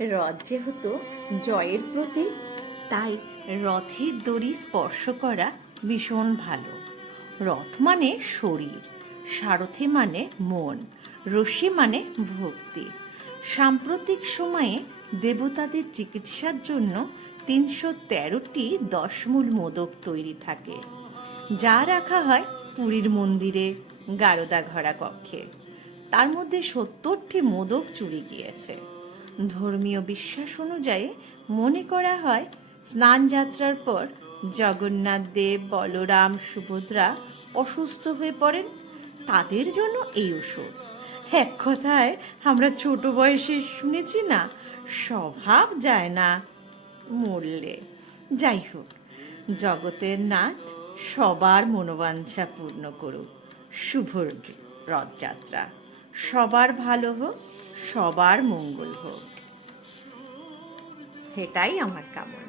রথ যেহেতু জয়ের প্রতীক, তাই রথের দড়ি স্পর্শ করা ভীষণ ভালো। রথ মানে শরীর, সারথি মানে মন, রশ্মি মানে ভক্তি। সাম্প্রতিক সময়ে দেবতাদের চিকিৎসার জন্য ৩১৩টি ১০ মূল মোদক তৈরি থাকে, যা রাখা হয় পুরীর মন্দিরে গারদা ঘরা কক্ষে। তার মধ্যে ৭০টি মোদক চুরি গিয়েছে। ধর্মীয় বিশ্বাস অনুযায়ী মনে করা হয় স্নান যাত্রার পর জগন্নাথ দেব, বলরাম, সুভদ্রা অসুস্থ হয়ে পড়েন, তাদের জন্য এই ওষুধ। এক কথায় আমরা ছোট বয়সে শুনেছি না, স্বভাব যায় না মরলে। যাই হোক, জগতের নাথ সবার মনোবাঞ্ছা পূর্ণ করুক। শুভ রথযাত্রা। সবার ভালো হোক, সবার মঙ্গল হোক, এটাই আমার কামনা।